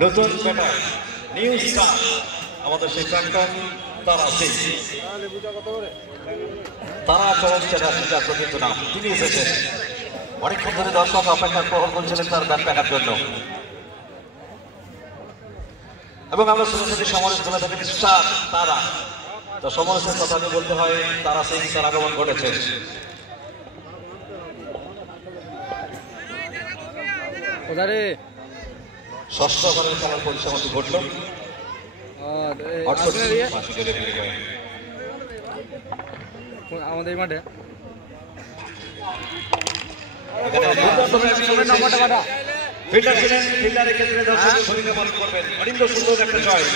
নতুন batter new star আমাদের সেই প্রাক্তন তারা সিং তারা চলছে কিন্তু না তিনি এসেছেন অনেকক্ষণ ধরে দর্শক অপেক্ষা গ্রহণ করছিলেন তার ব্যাট দেখার জন্য এবং আমরা শুনেছি সমালোচনা বলে থাকি স্টার তারা তো সমালোচনার কথা বলতে হয় তারা সিং তার আগমন ঘটেছে ষষ্ঠ ওভারের খেলার পরিসমাপ্তি ঘটল আমাদের মাঠে ফিল্ডার ছিলেন ফিল্ডারের ক্ষেত্রে দর্শক ভূমিকা পালন করবেন অনিন্দ সুন্দর একটা জয়